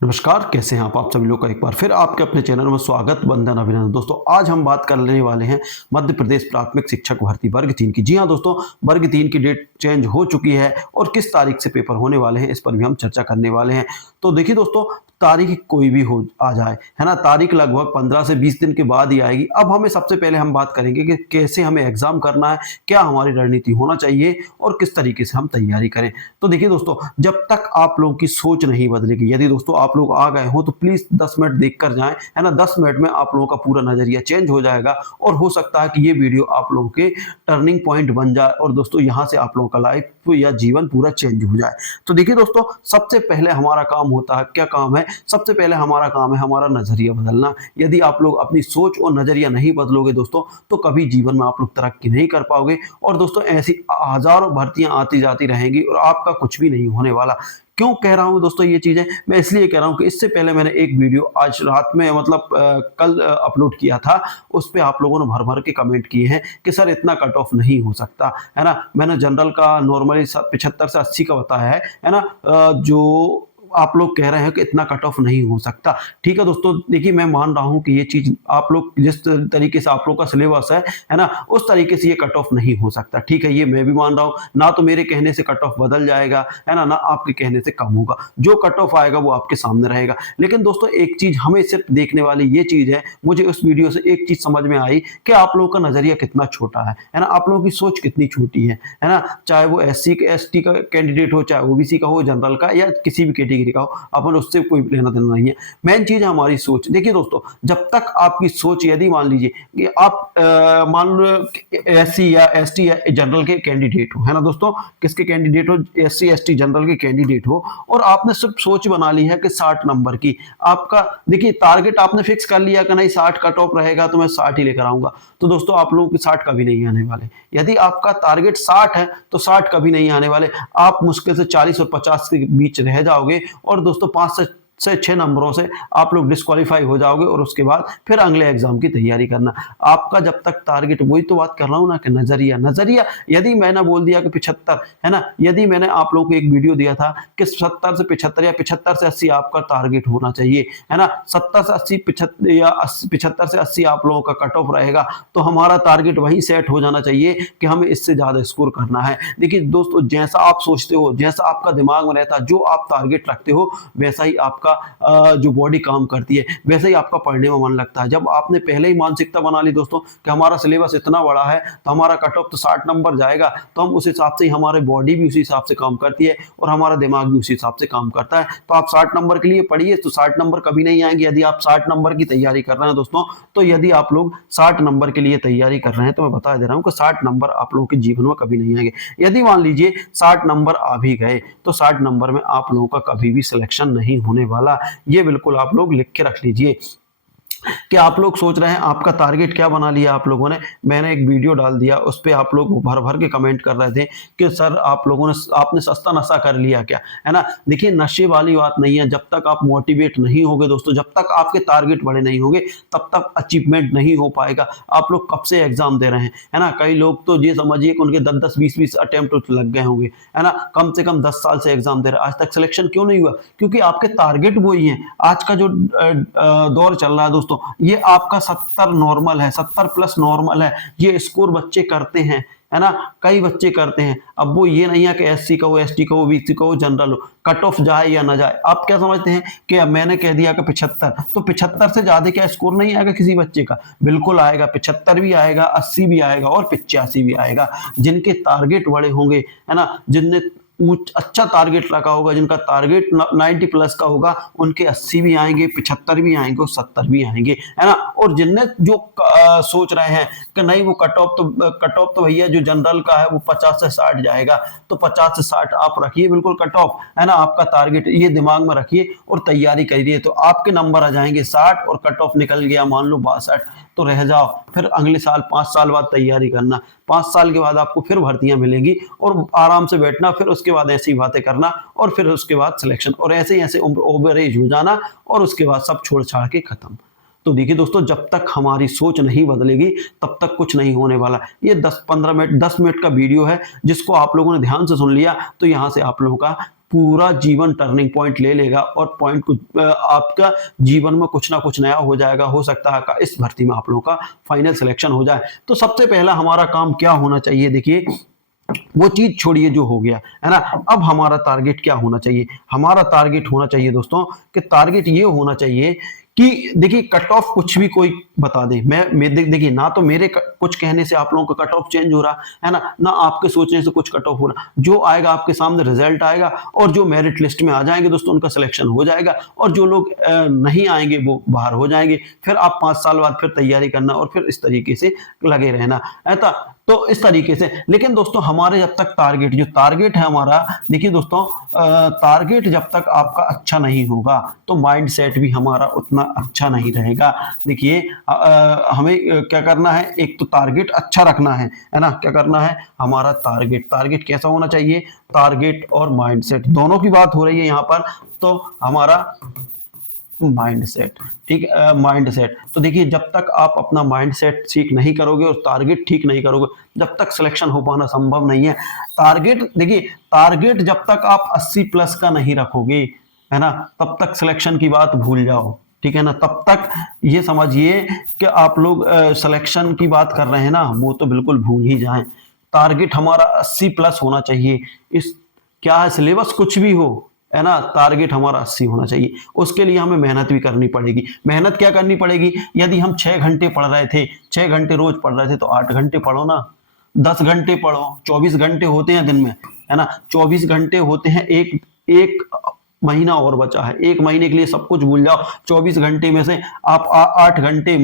नमस्कार, कैसे हैं आप सभी लोग का एक बार फिर आपके अपने चैनल में स्वागत, वंदन, अभिनंदन। दोस्तों आज हम बात करने वाले हैं मध्य प्रदेश प्राथमिक शिक्षक भर्ती वर्ग 3 की। जी हाँ दोस्तों, वर्ग 3 की डेट चेंज हो चुकी है और किस तारीख से पेपर होने वाले हैं इस पर भी हम चर्चा करने वाले हैं। तो देखिए दोस्तों, तारीख कोई भी हो आ जाए, है ना, तारीख लगभग 15 से 20 दिन के बाद ही आएगी। अब हमें सबसे पहले हम बात करेंगे कि कैसे हमें एग्जाम करना है, क्या हमारी रणनीति होना चाहिए और किस तरीके से हम तैयारी करें। तो देखिए दोस्तों, जब तक आप लोगों की सोच नहीं बदलेगी, यदि दोस्तों आप लोग आ गए हो तो प्लीज 10 मिनट देख कर जाएं, है ना। 10 मिनट में आप लोगों का पूरा नजरिया चेंज हो जाएगा और हो सकता है कि ये वीडियो आप लोगों के टर्निंग पॉइंट बन जाए और दोस्तों यहाँ से आप लोगों का लाइफ या जीवन पूरा चेंज हो जाए। तो देखिए दोस्तों, सबसे पहले हमारा काम होता है, क्या काम है, सबसे पहले हमारा काम है हमारा नजरिया बदलना। यदि आप लोग अपनी सोच और नजरिया नहीं बदलोगे दोस्तों, तो कभी जीवन में आप लोग तरक्की नहीं कर पाओगे। और दोस्तों ऐसी हजारों भर्तियां आती जाती रहेंगी और आपका कुछ भी नहीं होने वाला। क्यों कह रहा हूं दोस्तों ये चीजें, मैं इसलिए कह रहा हूं कि इससे पहले मैंने एक वीडियो आज रात में मतलब कल अपलोड किया था। उस पर आप लोगों ने भर भर के कमेंट किए हैं कि सर इतना कट ऑफ नहीं हो सकता, है ना। मैंने जनरल का नॉर्मली 75 से 80 का बताया है ना। जो आप लोग कह रहे हैं कि इतना कट ऑफ नहीं हो सकता, ठीक है दोस्तों। देखिए मैं मान रहा हूं कि ये चीज आप लोग जिस तरीके से आप लोग का सिलेबस है ना, उस तरीके से ये कट ऑफ नहीं हो सकता, ठीक है। ये मैं भी मान रहा हूं, ना तो मेरे कहने से कट ऑफ बदल जाएगा, है ना आपके कहने से कम होगा। जो कट ऑफ आएगा वो आपके सामने रहेगा। लेकिन दोस्तों एक चीज हमें सिर्फ देखने वाली ये चीज है, मुझे उस वीडियो से एक चीज समझ में आई कि आप लोगों का नजरिया कितना छोटा है ना, आप लोगों की सोच कितनी छोटी है ना। चाहे वो SC ST का कैंडिडेट हो, चाहे OBC का हो, जनरल का या किसी भी कैटेगरी का हो, अपन उससे कोई लेना देना नहीं है। मेन चीज है हमारी सोच। देखिए दोस्तों, जब तक आपकी सोच, यदि मान लीजिए कि आप मान लो SC या ST या जनरल के कैंडिडेट हो, है ना दोस्तों, किसके कैंडिडेट हो, SC ST जनरल के कैंडिडेट हो, और आपने सिर्फ सोच बना ली है कि 60 नंबर की आपका, देखिए टारगेट आपने फिक्स कर लिया कि नहीं 60 कट ऑफ रहेगा तो मैं 60 ही लेकर आऊंगा, तो दोस्तों आप लोगों के 60 कभी नहीं आने वाले। यदि आपका टारगेट 60 है तो 60 कभी नहीं आने वाले, आप मुश्किल से 40 और 50 के बीच रह जाओगे और दोस्तों 5 से 6 नंबरों से आप लोग डिस्क्वालीफाई हो जाओगे और उसके बाद फिर अगले एग्जाम की तैयारी करना। आपका जब तक टारगेट, वही तो बात कर रहा हूं ना कि नजरिया यदि मैंने बोल दिया कि 75, है ना, यदि मैंने आप लोगों को एक वीडियो दिया था कि 70 से 75 या 75 से 80 आपका टारगेट होना चाहिए, है ना, 70 से 80 75 या 75 से 80 आप लोगों का कट ऑफ रहेगा, तो हमारा टारगेट वही सेट हो जाना चाहिए कि हमें इससे ज्यादा स्कोर करना है। देखिए दोस्तों, जैसा आप सोचते हो, जैसा आपका दिमाग में रहता है, जो आप टारगेट रखते हो, वैसा ही आपका जो बॉडी काम करती है, वैसे ही आपका पढ़ने में मन लगता है। जब आपने पहले ही मानसिकता बना ली दोस्तों कि हमारा सिलेबस इतना बड़ा है तो हमारा कट ऑफ तो 60 नंबर जाएगा, तो हम उस हिसाब से ही, हमारी बॉडी भी उसी हिसाब से काम करती है और हमारा दिमाग भी उसी हिसाब से काम करता है। तो आप 60 नंबर के लिए पढ़िए, तो 60 नंबर कभी नहीं आएंगे। यदि आप 60 नंबर की तैयारी कर रहे हैं दोस्तों, तो यदि आप लोग 60 नंबर के लिए तैयारी कर रहे हैं, तो मैं बता दे रहा हूं कि 60 नंबर आप लोगों के जीवन में कभी नहीं आएंगे। यदि मान लीजिए 60 नंबर आ भी गए, तो 60 नंबर में आप लोगों का कभी भी सिलेक्शन नहीं होने वाला। ये बिल्कुल आप लोग लिख के रख लीजिए कि आप लोग सोच रहे हैं आपका टारगेट क्या बना लिया आप लोगों ने। मैंने एक वीडियो डाल दिया, उस पर आप लोग भर भर के कमेंट कर रहे थे कि सर आप लोगों ने, आपने सस्ता नशा कर लिया क्या, है ना। देखिए नशे वाली बात नहीं है। जब तक आप मोटिवेट नहीं होगे दोस्तों, जब तक आपके टारगेट बड़े नहीं होंगे, तब तक अचीवमेंट नहीं हो पाएगा। आप लोग कब से एग्जाम दे रहे हैं, है ना। कई लोग तो ये समझिए कि उनके 10-10 20-20 अटेम्प्ट लग गए होंगे, है ना। कम से कम 10 साल से एग्जाम दे रहे हैं, आज तक सिलेक्शन क्यों नहीं हुआ? क्योंकि आपके टारगेट वही है। आज का जो दौर चल रहा है दोस्तों, ये आपका 70 नॉर्मल है, 70 प्लस नॉर्मल है। ये स्कोर बच्चे करते हैं, है ना, कई बच्चे करते हैं। अब वो ये नहीं है कि SC का हो, ST का हो, BC का हो, जनरल हो, कट ऑफ जाए या ना जाए। आप क्या समझते हैं कि अब मैंने कह दिया कि 75, तो 75 से ज्यादा क्या स्कोर नहीं आएगा किसी बच्चे का? बिल्कुल आएगा, 75 भी आएगा, 80 भी आएगा और 85 भी आएगा। जिनके टारगेट बड़े होंगे, है ना, जिनने अच्छा टारगेट रखा होगा, जिनका टारगेट 90 प्लस का होगा, उनके 80 भी आएंगे, 75 भी आएंगे और 70 भी आएंगे, है ना। और जिनने जो सोच रहे हैं कि नहीं वो कट ऑफ तो भैया जो जनरल का है वो 50 से 60 जाएगा, तो 50 से 60 आप रखिए बिल्कुल कट ऑफ, है ना। आपका टारगेट ये दिमाग में रखिए और तैयारी करिए, तो आपके नंबर आ जाएंगे 60 और कट ऑफ निकल गया मान लो 62, तो रह जाओ। फिर अगले साल 5 साल बाद तैयारी करना, 5 साल के बाद आपको फिर भर्तियां मिलेंगी और आराम से बैठना, फिर उसके बाद ऐसी बातें करना और फिर उसके बाद सिलेक्शन, और ऐसे ही ऐसे ओवर एज हो जाना और उसके बाद सब छोड़ छाड़ के खत्म। तो देखिए दोस्तों, जब तक हमारी सोच नहीं बदलेगी तब तक कुछ नहीं होने वाला। ये 10-15 मिनट 10 मिनट का वीडियो है, जिसको आप लोगों ने ध्यान से सुन लिया तो यहाँ से आप लोगों का पूरा जीवन टर्निंग पॉइंट ले लेगा और पॉइंट कुछ आपका जीवन में कुछ ना कुछ नया हो जाएगा। हो सकता है इस भर्ती में आप लोगों का फाइनल सिलेक्शन हो जाए। तो सबसे पहला हमारा काम क्या होना चाहिए, देखिए वो चीज छोड़िए जो हो गया है ना, अब हमारा टारगेट क्या होना चाहिए। हमारा टारगेट होना चाहिए दोस्तों कि टारगेट ये होना चाहिए कि देखिए कट ऑफ कुछ भी कोई बता दे, मैं देखिए ना तो मेरे कुछ कहने से आप लोगों का कट ऑफ चेंज हो रहा है ना आपके सोचने से कुछ कट ऑफ हो रहा। जो आएगा आपके सामने रिजल्ट आएगा और जो मेरिट लिस्ट में आ जाएंगे दोस्तों उनका सिलेक्शन हो जाएगा और जो लोग नहीं आएंगे वो बाहर हो जाएंगे। फिर आप 5 साल बाद फिर तैयारी करना और फिर इस तरीके से लगे रहना ऐसा। तो इस तरीके से, लेकिन दोस्तों हमारे जब तक टारगेट जो टारगेट है हमारा, देखिए दोस्तों टारगेट जब तक आपका अच्छा नहीं होगा तो माइंड सेट भी हमारा उतना अच्छा नहीं रहेगा। देखिए हमें क्या करना है, एक तो टारगेट अच्छा रखना है ना, क्या करना है हमारा टारगेट कैसा होना चाहिए, टारगेट और माइंड सेट दोनों की बात हो रही है यहाँ पर। तो हमारा माइंड सेट, ठीक है माइंड सेट। तो देखिए जब तक आप अपना माइंड सेट ठीक नहीं करोगे और टारगेट ठीक नहीं करोगे जब तक सिलेक्शन हो पाना संभव नहीं है। टारगेट देखिए टारगेट जब तक आप 80 प्लस का नहीं रखोगे है ना तब तक सिलेक्शन की बात भूल जाओ, ठीक है ना। तब तक ये समझिए कि आप लोग सिलेक्शन की बात कर रहे हैं ना वो तो बिल्कुल भूल ही जाएं। टारगेट हमारा 80 प्लस होना चाहिए। इस क्या है सिलेबस कुछ भी हो है ना, टारगेट हमारा 80 होना चाहिए। उसके लिए हमें मेहनत भी करनी पड़ेगी। मेहनत क्या करनी पड़ेगी, यदि हम 6 घंटे पढ़ रहे थे, 6 घंटे रोज पढ़ रहे थे तो 8 घंटे पढ़ो ना, 10 घंटे पढ़ो, 24 घंटे होते हैं दिन में है ना, 24 घंटे होते हैं। एक महीना और बचा है, एक महीने के लिए सब कुछ भूल जाओ। 24 घंटे में से आप 8 घंटे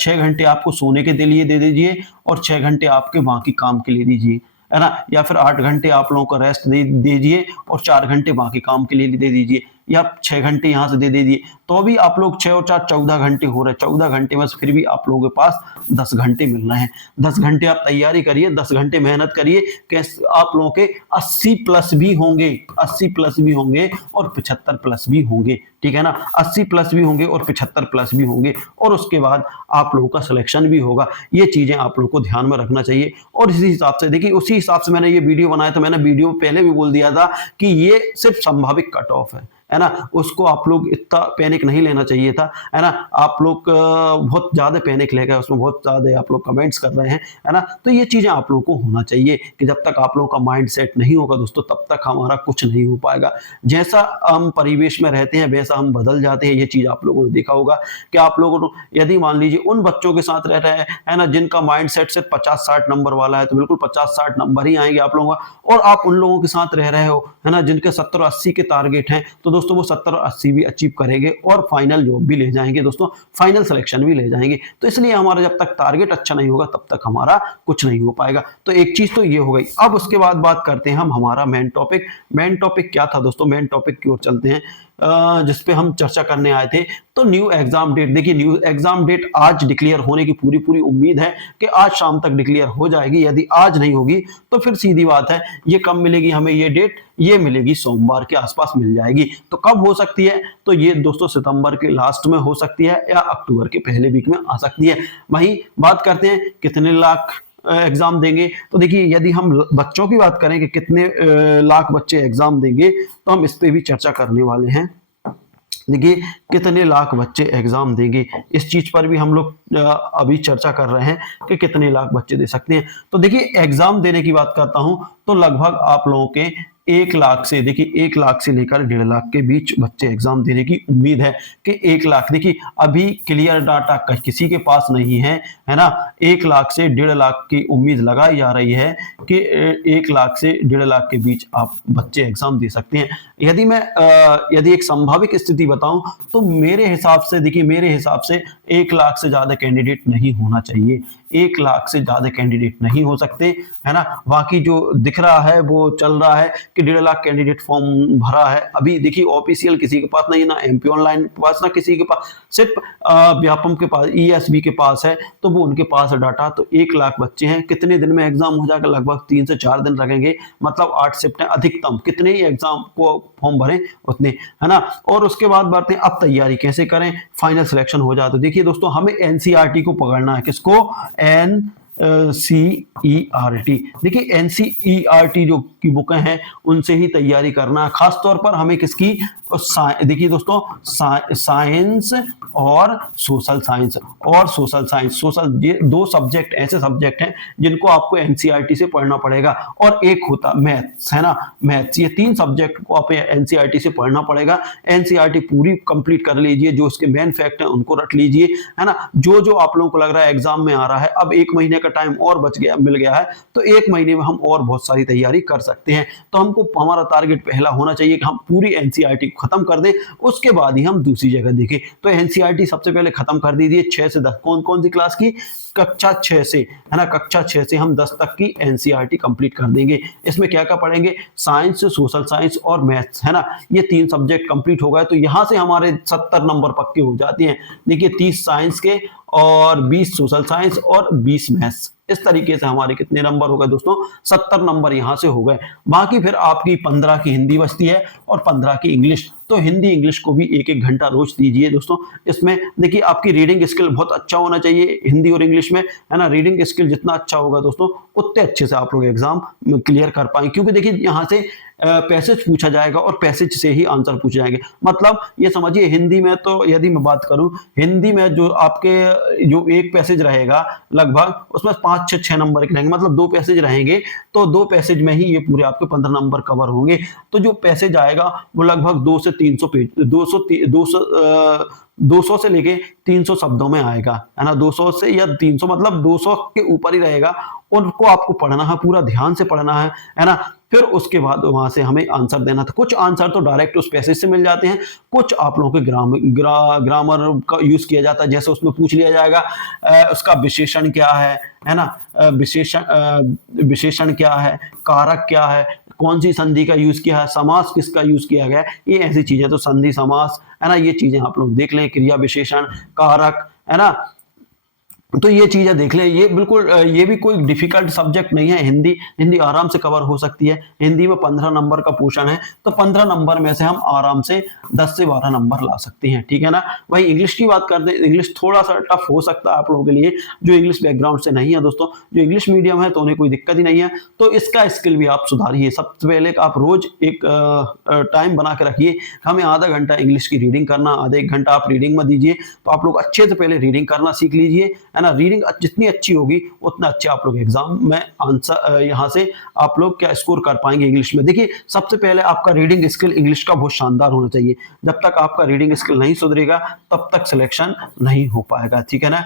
6 घंटे आपको सोने के लिए दे दीजिए और 6 घंटे आपके बाकी काम के लिए दीजिए है ना, या फिर 8 घंटे आप लोगों को रेस्ट दे दीजिए और 4 घंटे बाकी काम के लिए दे दीजिए, या 6 घंटे यहाँ से दे दीजिए तो भी आप लोग 6 और 4 14 घंटे हो रहे। 14 घंटे में फिर भी आप लोगों के पास 10 घंटे मिल रहे हैं। 10 घंटे आप तैयारी करिए, 10 घंटे मेहनत करिए, कैसे आप लोगों के 80 प्लस भी होंगे, 80 प्लस भी होंगे और 75 प्लस भी होंगे, ठीक है ना। 80 प्लस भी होंगे और 75 प्लस भी होंगे और उसके बाद आप लोगों का सिलेक्शन भी होगा। ये चीजें आप लोगों को ध्यान में रखना चाहिए। और इसी हिसाब से देखिए उसी हिसाब से मैंने ये वीडियो बनाया था। मैंने वीडियो पहले भी बोल दिया था कि ये सिर्फ संभावित कट ऑफ है ना, उसको आप लोग इतना पैनिक नहीं लेना चाहिए था है ना। आप लोग बहुत ज्यादा पैनिक ले गए, उसमें बहुत ज्यादा आप लोग कमेंट्स कर रहे हैं है ना। तो ये चीजें आप लोगों को होना चाहिए कि जब तक आप लोगों का माइंड सेट नहीं होगा दोस्तों तब तक हमारा कुछ नहीं हो पाएगा। जैसा हम परिवेश में रहते हैं वैसा हम बदल जाते हैं। ये चीज आप लोगों ने देखा होगा कि आप लोगों को यदि मान लीजिए उन बच्चों के साथ रह रहे हैं है ना जिनका माइंड सेट सिर्फ 50-60 नंबर वाला है तो बिल्कुल 50-60 नंबर ही आएंगे आप लोगों का। और आप उन लोगों के साथ रह रहे हो है ना जिनके 70-80 के टारगेट हैं तो दोस्तों वो 70-80 भी अचीव करेंगे और फाइनल जॉब भी ले जाएंगे दोस्तों, फाइनल सिलेक्शन भी ले जाएंगे। तो इसलिए हमारा जब तक टारगेट अच्छा नहीं होगा तब तक हमारा कुछ नहीं हो पाएगा। तो एक चीज तो ये हो गई। अब उसके बाद बात करते हैं हम हमारा मेन टॉपिक क्या था दोस्तों, मेन टॉपिक की ओर चलते हैं जिसपे हम चर्चा करने आए थे। तो न्यू एग्जाम डेट, देखिए न्यू एग्जाम डेट आज डिक्लेयर होने की पूरी उम्मीद है कि आज शाम तक डिक्लेयर हो जाएगी। यदि आज नहीं होगी तो फिर सीधी बात है ये कब मिलेगी हमें ये डेट, ये मिलेगी सोमवार के आसपास मिल जाएगी। तो कब हो सकती है, तो ये दोस्तों सितंबर के लास्ट में हो सकती है या अक्टूबर के पहले वीक में आ सकती है। वहीं बात करते हैं कितने लाख एग्जाम देंगे। तो देखिए यदि हम बच्चों की बात करें कि कितने लाख बच्चे एग्जाम देंगे तो हम इस पे भी चर्चा करने वाले हैं। देखिए कितने लाख बच्चे एग्जाम देंगे इस चीज पर भी हम लोग अभी चर्चा कर रहे हैं कि कितने लाख बच्चे दे सकते हैं। तो देखिए एग्जाम देने की बात करता हूं तो लगभग आप लोगों के 1 लाख से, देखिए 1 लाख से लेकर 1.5 लाख के बीच बच्चे एग्जाम देने की उम्मीद है कि 1 लाख, देखिए अभी क्लियर डाटा किसी के पास नहीं है ना। 1 लाख से 1.5 लाख की उम्मीद लगाई जा रही है कि 1 लाख से 1.5 लाख के बीच आप बच्चे एग्जाम दे सकते हैं। यदि एक संभावित स्थिति बताऊं तो मेरे हिसाब से, देखिए मेरे हिसाब से 1 लाख से ज्यादा कैंडिडेट नहीं होना चाहिए। 1 लाख से ज्यादा कैंडिडेट नहीं हो सकते है ना। बाकी जो दिख रहा है वो चल रहा है कि 1.5 लाख कैंडिडेट फॉर्म भरा है। अभी देखिए ऑफिशियल किसी के पास नहीं, ना एमपी ऑनलाइन के पास, ना किसी के पास, सिर्फ व्यापम के पास, ईएसबी के पास है तो वो उनके पास है डाटा। तो 1 लाख बच्चे हैं, कितने दिन में एग्जाम हो जाएगा, लगभग 3 से 4 दिन लगेंगे, मतलब 8 सितंबर अधिकतम कितने ही एग्जाम को फॉर्म भरें उतने है ना। और उसके बाद बात है अब तैयारी कैसे करें, फाइनल सिलेक्शन हो जाए। तो देखिए दोस्तों हमें एनसीईआरटी को पकड़ना है, किसको, NCERT। देखिए NCERT जो की बुकें हैं उनसे ही तैयारी करना, खास तौर पर हमें किसकी, देखिए दोस्तों साइंस और सोशल साइंस, सोशल, ये दो सब्जेक्ट ऐसे सब्जेक्ट हैं जिनको आपको एनसीईआरटी से पढ़ना पड़ेगा। और एक होता मैथ्स, है ना, मैथ्स, ये तीन सब्जेक्ट को आप एनसीईआरटी से पढ़ना पड़ेगा। एनसीईआरटी पूरी कंप्लीट कर लीजिए, जो उसके मेन फैक्ट हैं उनको रट लीजिए, है ना। जो जो आप लोगों को लग रहा है एग्जाम में आ रहा है, अब 1 महीने का टाइम और बच गया, मिल गया है, तो 1 महीने में हम और बहुत सारी तैयारी कर सकते हैं। तो हमको हमारा टारगेट पहला होना चाहिए कि हम पूरी एनसीईआरटी खत्म कर दें, उसके बाद ही हम दूसरी जगह देखें। तो एनसीईआरटी सबसे पहले खत्म कर दीजिए 6 से 10, कौन कौन सी क्लास की, कक्षा 6 से, है ना, कक्षा 6 से हम 10 तक की एनसीईआरटी कंप्लीट कर देंगे। इसमें क्या क्या पढ़ेंगे, साइंस, सोशल साइंस और मैथ्स, है ना, ये 3 सब्जेक्ट कंप्लीट हो गए तो यहां से हमारे 70 नंबर पक्के हो जाते हैं। देखिए 30 साइंस के और 20 सोशल साइंस और 20 मैथ्स, इस तरीके से हमारे कितने नंबर हो गए दोस्तों, 70 नंबर यहां से हो गए। बाकी फिर आपकी 15 की हिंदी बचती है और 15 की इंग्लिश। तो हिंदी इंग्लिश को भी 1-1 घंटा रोज दीजिए दोस्तों। इसमें देखिए आपकी रीडिंग स्किल बहुत अच्छा होना चाहिए हिंदी और इंग्लिश में, है ना। रीडिंग स्किल जितना अच्छा होगा दोस्तों, उतने अच्छे से आप लोग एग्जाम क्लियर कर पाएंगे, क्योंकि देखिए यहाँ से पैसेज पूछा जाएगा और पैसेज से ही आंसर पूछे जाएंगे। मतलब ये समझिए हिंदी में, तो यदि मैं बात करूं हिंदी में, जो आपके जो एक पैसेज रहेगा लगभग उसमें 5-6 नंबर के रहेंगे, मतलब 2 पैसेज रहेंगे, तो 2 पैसेज में ही ये पूरे आपके 15 नंबर कवर होंगे। तो जो पैसेज आएगा वो लगभग 200 से 300 पेज, 200 से लेके 300 शब्दों में आएगा, है ना। 200 से या 300, मतलब 200 के ऊपर ही रहेगा। उनको आपको पढ़ना है, पूरा ध्यान से पढ़ना है ना। फिर उसके बाद वहां से हमें आंसर देना था। कुछ आंसर तो डायरेक्ट उस पैसेज से मिल जाते हैं, कुछ आप लोगों के ग्रामर का यूज किया जाता है। जैसे उसमें पूछ लिया जाएगा उसका विशेषण क्या है ना, विशेषण क्या है, कारक क्या है, कौन सी संधि का यूज किया है, समास किसका यूज किया गया है, ये ऐसी चीजें, तो संधि, समास, है ना, ये चीजें आप लोग देख लें, क्रिया विशेषण, कारक, है ना। तो ये चीजें देख लें, ये बिल्कुल ये भी कोई डिफिकल्ट सब्जेक्ट नहीं है। हिंदी आराम से कवर हो सकती है। हिंदी में 15 नंबर का पोर्शन है, तो 15 नंबर में से हम आराम से 10 से 12 नंबर ला सकते हैं, ठीक है ना। वही इंग्लिश की बात करते हैं, इंग्लिश थोड़ा सा टफ हो सकता है आप लोगों के लिए जो इंग्लिश बैकग्राउंड से नहीं है दोस्तों। जो इंग्लिश मीडियम है तो उन्हें कोई दिक्कत ही नहीं है। तो इसका स्किल भी आप सुधारिए। सबसे पहले आप रोज एक टाइम बना के रखिए, हमें आधा घंटा इंग्लिश की रीडिंग करना, आधा 1 घंटा आप रीडिंग में दीजिए। तो आप लोग अच्छे से पहले रीडिंग करना सीख लीजिए, है ना। रीडिंग जितनी अच्छी होगी उतना अच्छे आप लोग एग्जाम में आंसर यहां से आप लोग क्या स्कोर कर पाएंगे इंग्लिश में। देखिए सबसे पहले आपका रीडिंग स्किल इंग्लिश का बहुत शानदार होना चाहिए। जब तक आपका रीडिंग स्किल नहीं सुधरेगा तब तक सिलेक्शन नहीं हो पाएगा, ठीक है ना।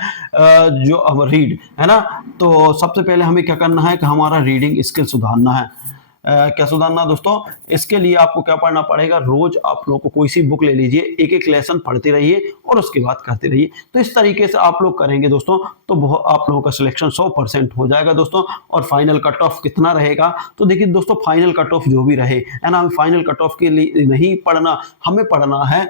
जो हम रीड, है ना, तो सबसे पहले हमें क्या करना है कि हमारा रीडिंग स्किल सुधारना है। क्या सुधारना दोस्तों, इसके लिए आपको क्या पढ़ना पड़ेगा, रोज आप लोगों को कोई सी बुक ले लीजिए, एक एक लेसन पढ़ते रहिए और उसके बाद करते रहिए। तो इस तरीके से आप लोग करेंगे दोस्तों तो आप लोगों का सिलेक्शन 100% हो जाएगा दोस्तों। और फाइनल कट ऑफ कितना रहेगा, तो देखिए दोस्तों फाइनल कट ऑफ जो भी रहे, है ना, हमें फाइनल कट ऑफ के लिए नहीं पढ़ना, हमें पढ़ना है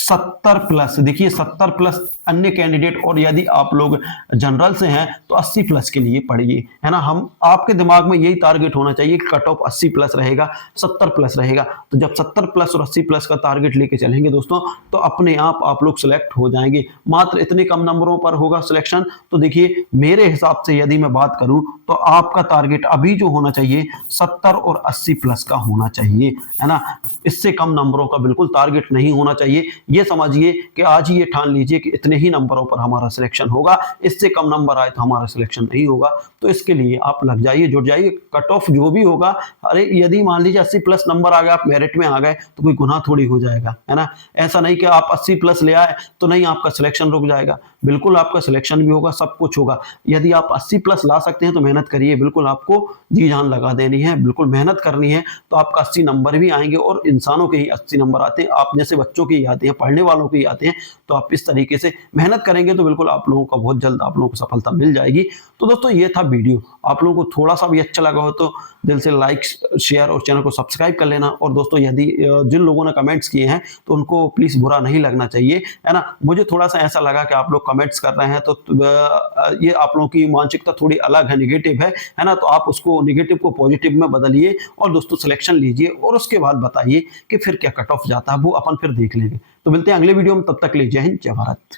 70+। देखिए 70+ अन्य कैंडिडेट, और यदि आप लोग जनरल से हैं तो 80+ के लिए पढ़िए, है ना। हम आपके दिमाग में यही टारगेट होना चाहिए कि कट ऑफ 80+ रहेगा, 70+ रहेगा। तो जब 70+ और 80+ का टारगेट लेके चलेंगे दोस्तों तो अपने आप लोग सिलेक्ट हो जाएंगे। मात्र इतने कम नंबरों पर होगा सिलेक्शन। तो देखिए मेरे हिसाब से यदि मैं बात करूं तो आपका टारगेट अभी जो होना चाहिए 70 और 80+ का होना चाहिए, है ना। इससे कम नंबरों का बिल्कुल टारगेट नहीं होना चाहिए। ये समझिए कि आज ही ये ठान लीजिए कि इतने ही नंबरों पर हमारा सिलेक्शन होगा, इससे कम नंबर आए तो हमारा सिलेक्शन नहीं होगा। तो इसके लिए आप लग जाइए, जुड़ जाइए। कट ऑफ जो भी होगा, अरे यदि मान लीजिए 80+ नंबर आ गए, आप मेरिट में आ गए, तो कोई गुनाह थोड़ी हो जाएगा, है ना। ऐसा नहीं कि आप 80+ ले आए तो नहीं आपका सिलेक्शन रुक जाएगा, बिल्कुल आपका सिलेक्शन भी होगा, सब कुछ होगा। यदि आप 80+ ला सकते हैं तो मेहनत करिए, बिल्कुल आपको जी जान लगा देनी है, बिल्कुल मेहनत करनी है, तो आपका 80 नंबर भी आएंगे। और इंसानों के ही 80 नंबर आते हैं, आप जैसे बच्चों के ही आते हैं, पढ़ने वालों के ही आते हैं। तो आप इस तरीके से मेहनत करेंगे तो बिल्कुल आप लोगों का बहुत जल्द आप लोगों को सफलता मिल जाएगी। तो दोस्तों ये था वीडियो, आप लोगों को थोड़ा सा भी अच्छा लगा हो तो दिल से लाइक, शेयर और चैनल को सब्सक्राइब कर लेना। और दोस्तों यदि जिन लोगों ने कमेंट्स किए हैं तो उनको प्लीज बुरा नहीं लगना चाहिए, है ना। मुझे थोड़ा सा ऐसा लगा कि आप लोग कमेंट्स कर रहे हैं तो ये आप लोगों की मानसिकता थोड़ी अलग है, निगेटिव है ना। तो आप उसको निगेटिव को पॉजिटिव में बदलिए और दोस्तों सिलेक्शन लीजिए और उसके बाद बताइए कि फिर क्या कट ऑफ जाता है, वो अपन फिर देख लेंगे। तो मिलते हैं अगले वीडियो में, तब तक के लिए जय हिंद, जय भारत।